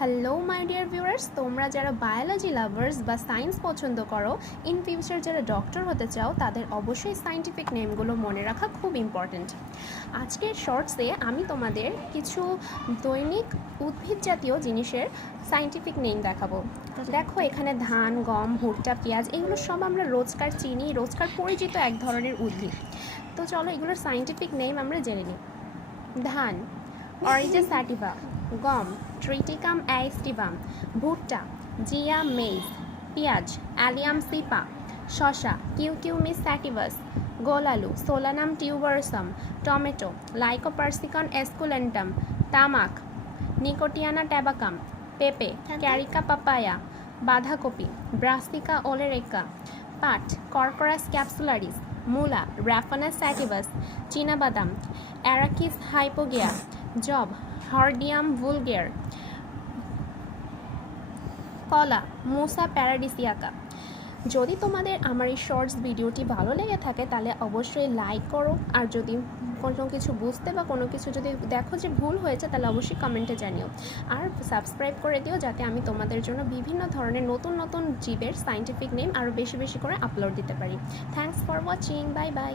Hello my dear viewers, তোমরা যারা biology lovers বা সায়েন্স পছন্দ করো, ইন ফিউচার যারা ডক্টর হতে চাও, তাদের অবশ্যই সায়েন্টিফিক নেমগুলো মনে রাখা খুব ইম্পর্ট্যান্ট। আজকের শর্টসে আমি তোমাদের কিছু দৈনিক উদ্ভিদ জাতীয় জিনিসের সায়েন্টিফিক নেম দেখাবো। দেখো, এখানে ধান, গম, ভুট্টা, পেঁয়াজ এগুলো সব আমরা রোজকার চিনি, রোজকার পরিচিত এক ধরনের উদ্ভিদ। তো চলো এগুলোর সায়েন্টিফিক নেম আমরা জেনে নিই। ধান, অরিজা স্যাটিভা। গম, ট্রিটিকাম অ্যাস্টিভাম। ভুট্টা, জিয়া মেইজ। পেঁয়াজ, অ্যালিয়াম সিপা। শসা, কিউকিউমিস স্যাটিভাস। গোলালু, সোলানাম টিউবারসাম। টমেটো, লাইকোপার্সিকন এসকুলেন্টাম। তামাক, নিকোটিয়ানা ট্যাবাকাম। পেঁপে, ক্যারিকা পাপায়া। বাঁধাকপি, ব্রাসিকা ওলেরেকা। পাট, কর্করাস ক্যাপসুলারিস। মূলা, রাফানাস স্যাটিভাস। চীনাবাদাম, অ্যারাকিস হাইপোগিয়া। জব, হর্ডিয়াম ভুলগের। কলা, মুসা প্যারাডিসিয়াকা। যদি তোমাদের আমার এই শর্টস ভিডিওটি ভালো লেগে থাকে তাহলে অবশ্যই লাইক করো, আর যদি কোনো কিছু বুঝতে বা কোনো কিছু যদি দেখো যে ভুল হয়েছে তাহলে অবশ্যই কমেন্টে জানিও, আর সাবস্ক্রাইব করে দিও যাতে আমি তোমাদের জন্য বিভিন্ন ধরনের নতুন নতুন জীবের সায়েন্টিফিক নেম আরও বেশি বেশি করে আপলোড দিতে পারি। Thanks for watching, bye bye.